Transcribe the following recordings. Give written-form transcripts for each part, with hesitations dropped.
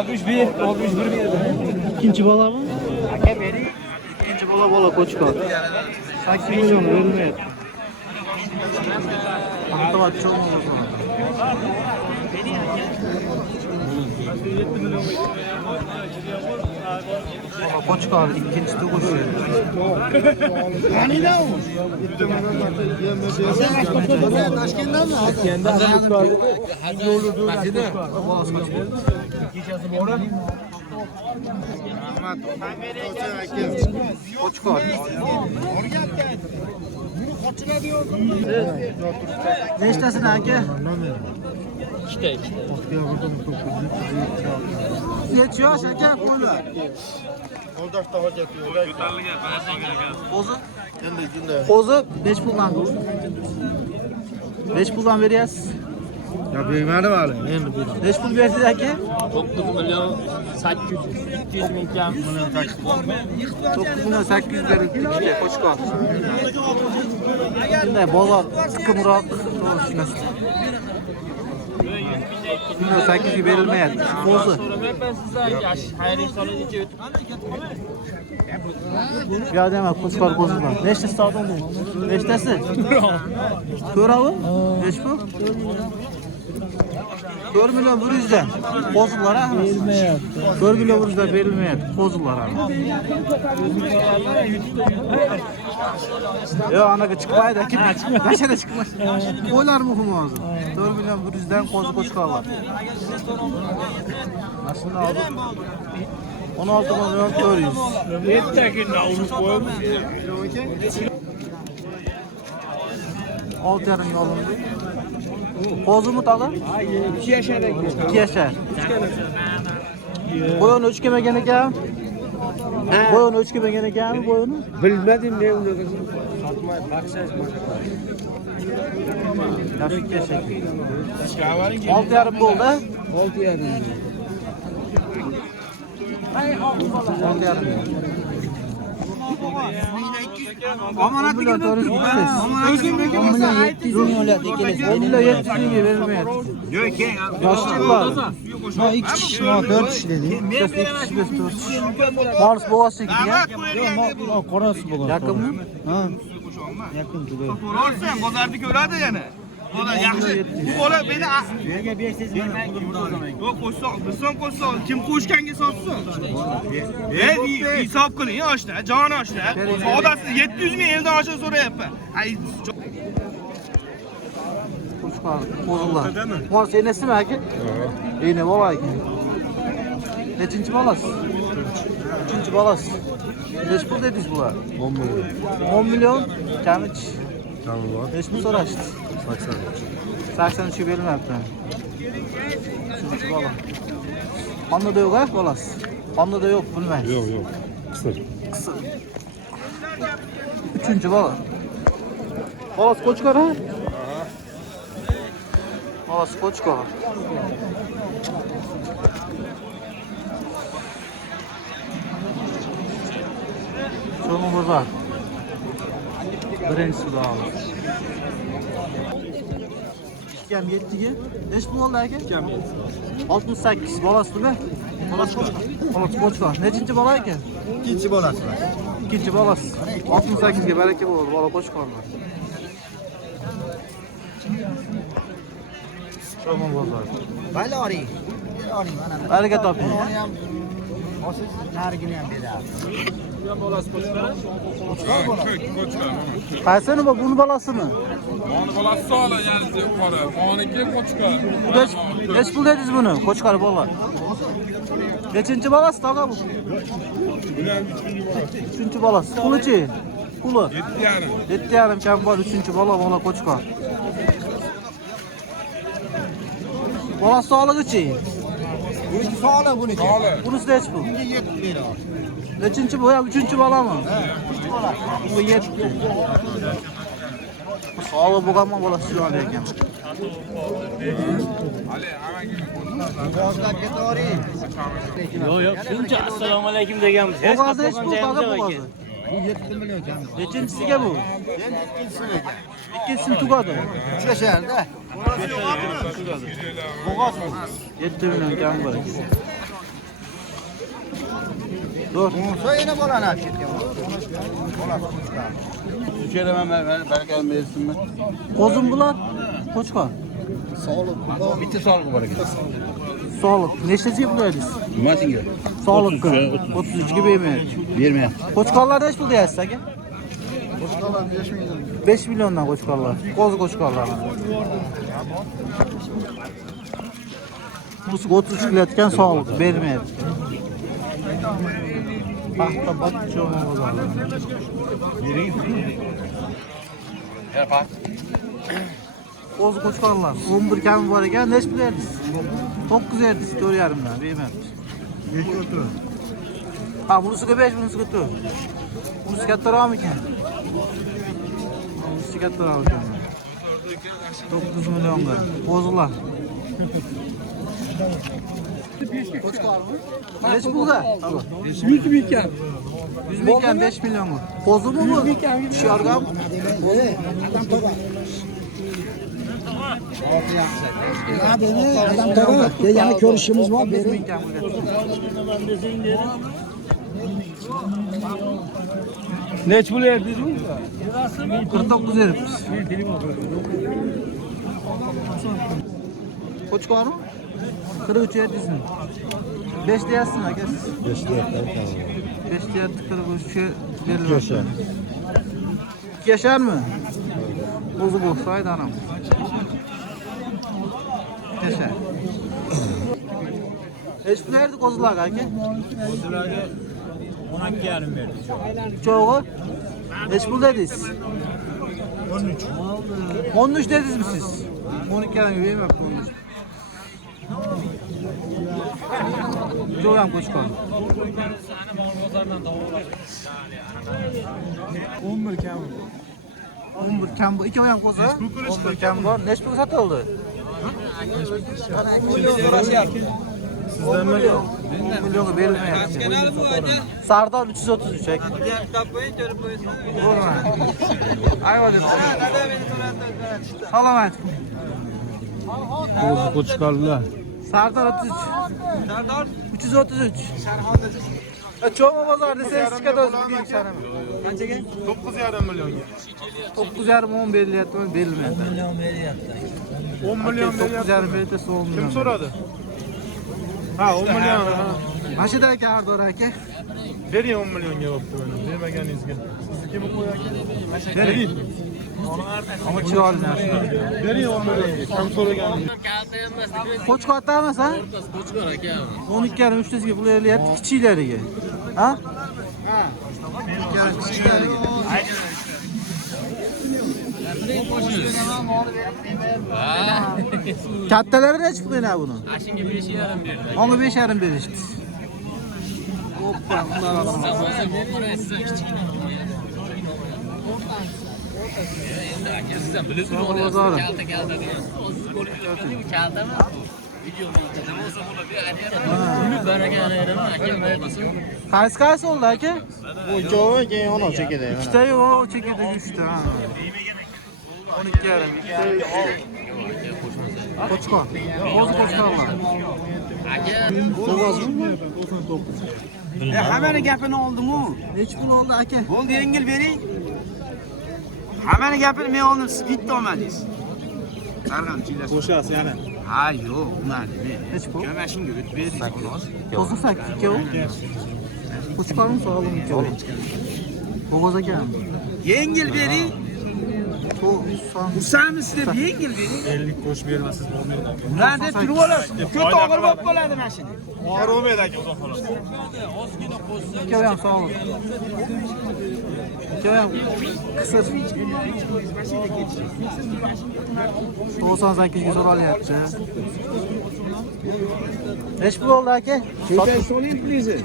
61 verdi. İkinci bala mı? İkinci bala koçka. 8 milyon verilmeydi. Anlamadı çok oldu sonra. Koçka aldı ikinci de koşuyor. Toshkentdan mi? Hadi olurdu. Kechasi bor. Koçka aldı. Nechtasini aka? İşte. Neç yosh aka qo'ylar? Qo'zi? Qo'zi nech puldan? Nech puldan beryapsiz? Ya bermadim hali. Endi bu. Nech pul bersiz aka? 9 milyon 800. 200 ming kam. 9 milyon 800 berildi. İşte koçka. Shunday bozor siqimroq to'g'ri 1 milyon 800 berilmayapti. Qo'zi. So'ramayapman sizdan. Xayriy so'raydichi. Bu yoqda ham qo'chqor qo'zilar. Nechtasi savdo? Nechtasi? To'ravi? Nech pul? 4 milyon 100 dan. Qo'zilar ha? Berilmayapti. 4 milyon 100 dan berilmayapti. Qo'zilar ha. Yo, anaga chiqmaydi aka. Nashara chiqmaydi. Qo'ylar muhim hozir. 4 milyon 100 dan qo'zi qo'chqorlar. Mashina oldi. 16 milyon 400. Yettagina urib qo'yamiz. 6,5 olindi. Qo'zimi tag'i? 2 yashar ekan. 2 yashar. Bo'yini o'chkamagan ekan. Bo'yini o'chkamagan ekanmi bo'yini? Bilmadim ne unaqa. Sotmay baksaz Yosh 2 yashar. 6,5 bo'ldi. 6,5. 6,5. Omonat milyon 700 ming oladi ikkalasi. 10 milyon 700 mingga berilmayapti. Yo'q, keyin. Yoshliqlar. Ma 2 kishi, ma 4 kishi dedi. Molis bo'g'ozniki ya. Yo'q, qorasi bo'lgan. Yaqinmi? Ha. Yaqin juda. Ko'rarsan, bozorda ko'radi yana. Bola yaxshi. Bu bola meni Nega bersiz men yo'q qo'shsoq, bizson qo'shsoq, kim qo'shganga sotsin? Hisob qiling, oshna, jon oshna. Odasi 700 ming eldan oshna so'rayapman. Ay, Qo'chqor, qo'zilar. Molis enasimi aka? Ene bola aka. Nechinchi bolasiz? 3-chi bolasiz. Nech pul dedingiz bular? 10 milyon. 10 milyon kamich. Tamam var. Nech pul so'rashdi? 80. 83 ga berilmayapti. 3-chi bola. Qonda yo'q ha bolasiz? Qonda yo'q, bilmaysiz. Yo'q, yo'q. Qisir. Qisir. 3-chi bola. Bolasi qo'chqor ha? Bolasi qo'chqor. So'nggi bozor. Birinchi sudamiz. Ikki ham 7 ga. Nech pul oldi aka? 68 bolasimi? Bolasi qo'chqor. Bolasi qo'chqor. Nechinchi bola aka? İkinci bolası var. Ikkinchi bolasi. 68 ga baraka bo'ldi, bola qo'chqorlar. So'nggi bozor. Bayla oring. Oring mana. Baraka toping. Osiz narigini ham beradi. Qaysini bu buni bolasimi? Moni bolasi sola yalzi qora. Moniki qo'chqor. Nech pul dedingiz buni? Qo'chqor bola. Nechinchi bolasi tog'a bu? Bilan 3-chi bolasi. Pulichi? Puli 7,5. 7,5 kam bor, 3-chi bola qo'chqor. Bola sog'lig'ichi? Buniki sog'liq buniki. Sola. Bunisi nech pul? 7 lira. Nechinchi bu? 3-chi bolami? Bu 7. Bu sog'liq bo'lganmi bolasi chiroyli ekan. Bozlar ketoring. Yo'q, shuncha assalomu alaykum deganmiz. Bo'g'ozi nech pul? Tog'a bo'g'ozi. Bu 7 milyon kam. Nechinchisiga bu? Endi ikkinchisini ekan. Ikkinchisini tugadi. 3 yasharda. Bo'g'oz bu. 7 million kam bor ekan. Dur. Olsa yine bolan aç ketken. Bolan kuşka. Üçere ben belki versin mi? Kozum bular. Koçka. Sağlık. Bitti sağlık var gidiyor. Sağlık. Neçtesi bulayız? Masinge. Sağlık. 33 gibi mi? Vermeye. Koçkallar neç buldu yazsa ki? Kuşkalar 5 milyon. 5 milyondan koçkallar. Koz koçkallar. Musluk 33 kiloyken sağlık. Vermeyedi. Tahta bak çoğun o zaman. Yapar. Koz koçkallar. 11 kemi var iken neç bulayız? 9 erdisi. 4 yarımdan. Vermeyedi. Ha bunun 5, bunun 4. Bunun katta var mı ki? Bunun katta var mı ki? 9 milyon var. Bozular. Neç buldu? 100 miken. 100 miken 5 milyon mu? Bozu mu bu? Dışarıda mı? Adam tabii. Yani görüşümüz var. 100 miken bu. Neç buluyor dedim? 49 herif. Koç var mı? 43 erdizin. 5 diyersin ha kes. 5 diyer 43'ü verilir. Yaşar mı? Bozu boşsaydı anam. Yaşar. Hiç bu nerede kozular kanki? Kozuları 12 yarım verdi. Çoğu? Hiç bu dediniz? 13 dediniz mi siz? 12 yarım gibi mi? 13. Çoğu yan koç kalın. 11 kem. 11 kem bu. 2 yan koza. 11 kem var. Neç bu satıldı? Sizden mi? Milyonu verilmeye. Sardal 333 çek. Ayvalı. Salam aleyküm. Koç kaldılar. Sardal 33. Sardal 333. Çoğuma bozar deseniz çıkarız bugün sana mı? Kaça gel? 9,5 milyon. 9,5 10 belli etmez belli mi? 10 milyon veri yaptı. 10 milyon 9,5 belli de soğuk milyon. Kim soradı? Ha 10 milyon. Ha. Aşağıdaki ardı oraki. Verin 10 milyon yaptı böyle. Vermegen izgin. Siz kimi koyarken? Verin. Ama çiğ halini aşağı. Verin 10 milyon. Kim soru geldi? Koç katta mı sen? 12 yarım 3 gibi buraya yer kiçileri ge. Ha? Ha. 12 yarım kiçileri ge. Katteleri ne çıktı ne bunun? Aşınca 5 yarım verdi. Onu 5 yarım bir işte. Hoppa bunlar alalım. Sonra bozarım. Kaç oldu haki? Bu çoğu ki onu çekedi. İşte o çekirdeği 3 tane. 12 yarım. Koçka. Koçka var. Boğaz mı? Hemen gapini oldu mu? Hiç bunu oldu haki. Oldu yengil veri. Hemen gapini men oldim bitti olmadınız. Targan çiğlas. Koşas yani. Ha yok bunlar ne? Hiç bu. Kömeşin gibi verdi. Kozu sakit ki o. Koçka mı soralım ki o. Boğaz'a gel. Yengil veri. Bu Bu sen size yengil veri. 50 koş vermesiz. Nerede turu olasın? Kötü ağır bak boladı ben şimdi. Ağır olmayacak o zaman. Köyem sağ olun. Köyem kısır. 98 güzel al yaptı. Hiç bu oldu haki? Köpek solayım please.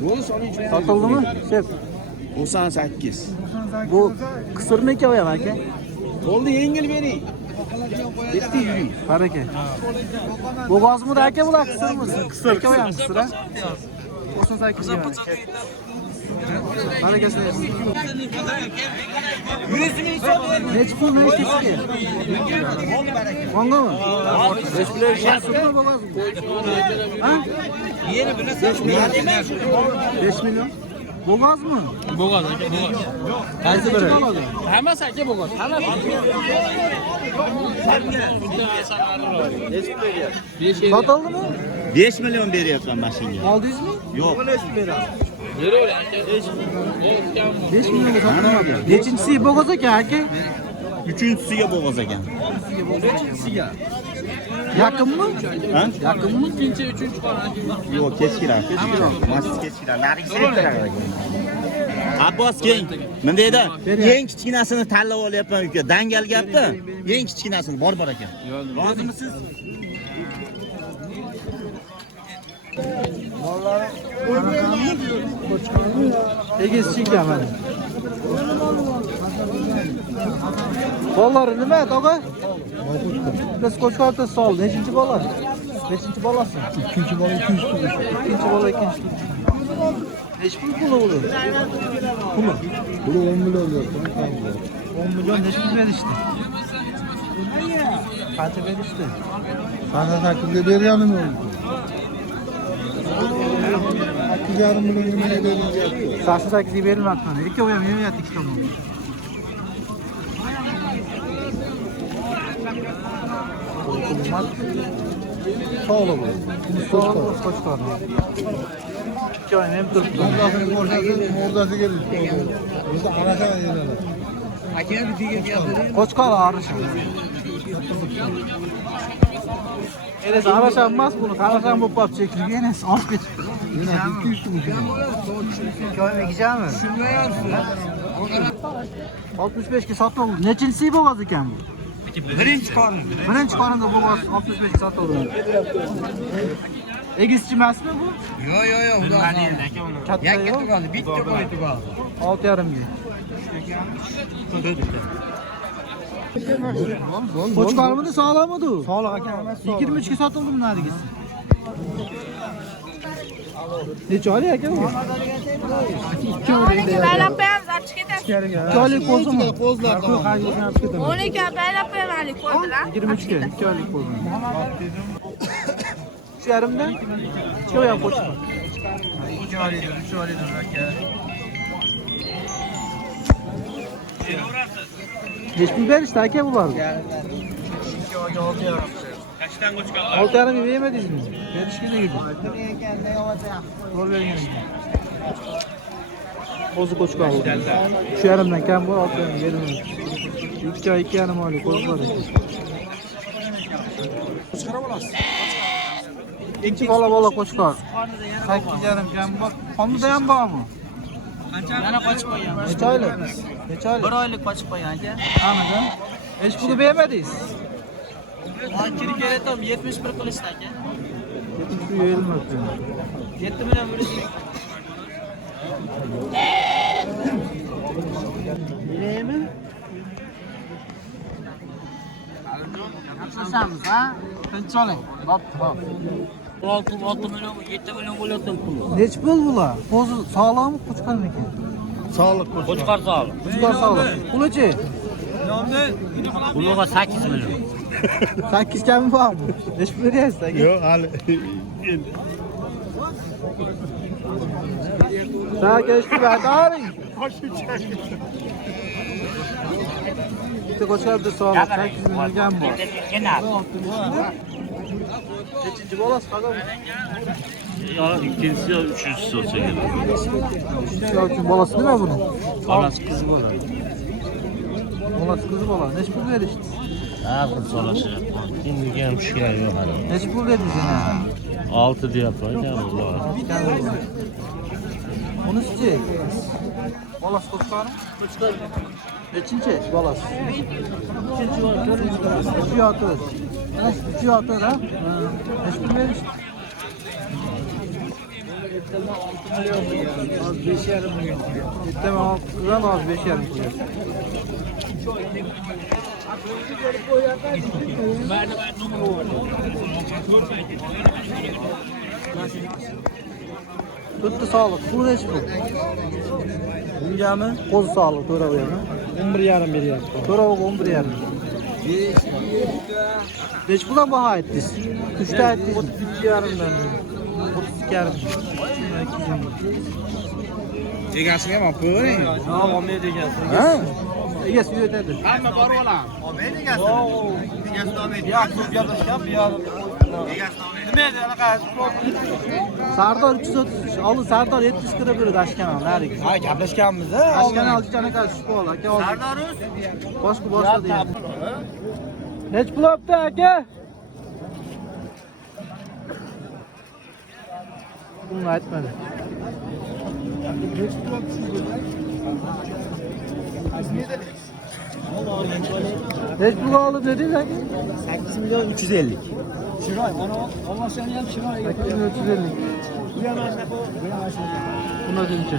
Bu solayım. Satıldı mı? Şef. 98. Bu kısır ne köyem haki? Oldu yengil veri. Bitti yürü. Hareket. Bu gaz mı da haki bu da kısır mı? Kısır. Köyem kısır ha? 98 yani. Barakasini versin. Nechi pul ne isteysiz? Onga mı? 5 milyon sütü boğaz mı? Ha? 5 milyon. Boğaz mı? Boğaz aka, boğaz. Qaysi biri? Hammasi aka boğaz. Hammasi. Satıldı mı? 5 milyon beryapman mashinaga. Aldınız mı? Yo'q. Yuraver aka. 5 milyon satılmadı. Nechinchisi boğaz aka aka? Uchinchisiga bo'g'oz ekan. Yaqin mı? Ha? Yaqin mı? Ikkinchi, uchinchi qora. Yo'q, kechkiroq. Mas kechkiroq. Narigi sektor. Abbos keng. Bunday edi. Eng kichkinasini tanlab olyapman uka. Dangal gapda. Eng kichkinasini bor ekan. Rozimisiz? Egizchi ekan. Bollari nima tog'a? Biz qo'shqorda sol. Nechinchi bola? Nechinchi bolasi? Ikkinchi bola, ikkinchi bola, ikkinchi. Nech pul puli uli? Puli? Puli 10 milyon yo'q. 10 milyon nech pul berishdi? Qancha berishdi? Qancha takibga berganim yo'q. 2,5 milyon nimaga berilgan? 88 berilmabdi. Ikkovi ham yemayapti ikki tomon. Sog'liq bo'l. Qo'chqor. Ikki oy ham turibdi. O'rdasiga o'zi qarasa yerlar. Qo'chqor arishi. Eres arasham emas buni, qarasham bo'lib qolib chekligi emas, olib ketibdi. Yana 200 so'm. Ko'yma gijami? 65 ga sotildi. Nechinchisi bo'g'oz ekan bu? Birinchi qorinda bo'g'oz 65 ga sotildi. Egizchi emasmi bu? Yo'q, ular. Katta Yakka tug'adi, bitta qo'y tug'adi. 6,5 ga. Qo'chqormidi, sog'lomidi? Sog'liq ekan. 23 ga sotildi bu narigisi. Necha oylik ekan bu? 2 oylik. Baylab qo'yamiz, olib ketasiz. 2 oylik qo'zimi? 12 baylab qo'yamiz, qo'ydilar. 23 ga 2 oylik qo'zim. Shu yarimdan cho'y ham qo'shdi. 2 oylik, 3 oylik aka. Nech pul berishdi aka bular? 2 oyga 6,5. Qachdan qo'chqanlar? 6,5 ga bermadingizmi? Berish kerak edi. Qo'l bergan ekan. Qo'zi qo'chqor bo'ldi. Shu yarimdan kam bor, 6,5 bermaydi. 2 oy 2,5 oylik qo'zi bor ekan. Ikki bola qo'chqor. 8,5 kam bor. Qonida ham bormi? Yana qochib qo'ygan. Necha oylik? Necha oylik? 1 oylik qochib qo'ygan aka. Hamida. Hech pulni bermadingiz? Kirib kelatam 71 qilishdi aka. 70 ga berilmabdi. 7 million berishdi. Beraymi? Yaxshilashamiz, ha? Tinchlik. Bo'pti. 6 million, 7 million bo'lyapti pul. Nech pul bular? Qo'zi sog'lommi, qo'chqorniki? Sog'liq. Qo'chqor sog'liq. Qo'chqor sog'lom. Pulichi? Pulga 8 million. 8 kami bormi? Nech pul beryapsiz aka? Yo'q, hali. Saka ishni bataring. Bitta qo'chqorda sog'liq 8 million bor. Nechinchi bolasi qolgan? Ikkinchisi yo uchinchisi bo'lsa kerak. Uchinchi bolasi nima buni? Bolasi qizi bo'ladi. Bolasi qizi bola. Nech pul berishdi? Ha, pul so'rashyapman. Kimga ham tushgan yo'q hali. Nech pul dedingiz yana? 6 deyapman ular. Bunisi-chi? Bolasi qo'chqormi? Qo'chqor. Nechinchi bolasi? Uchinchi bolasi. 3 yotir, ha? Nech pul berishdi? 5,5 million. Bitta men qizdan hozir 5,5 million. Tuttu sağlık. Bu neç bu? Bunga mı? Qo'zi sağlık to'ravaga. 11,5 beryapti. To'ravaga 11,5. Neç pulga baho aytdingiz? 3ta aytdingiz. 32,5 dan. 32,5. Egasiga ham olib qo'yavering. Ha, olmaydi ekansiz. Ha? Egasi uyatadi. Hamma borib olamiz. Olmaydi egasi. Egasi olmaydi. Ya, ko'p gapirishgan, bu yoqda. Egasi olmaydi. Nima edi anaqa? Sardor 333. Oldin Sardor 700 kira beradi Ashkanal nariga. Ha, gaplashganmiz-a. Ashkanal aka tushib ol aka. Sardorus. Boshqa deydi. Nech pul olibdi aka? Bunu aytmadi. Nech pul olib dedingiz aka? 8 milyon 350. 8 million 350. Buna qancha?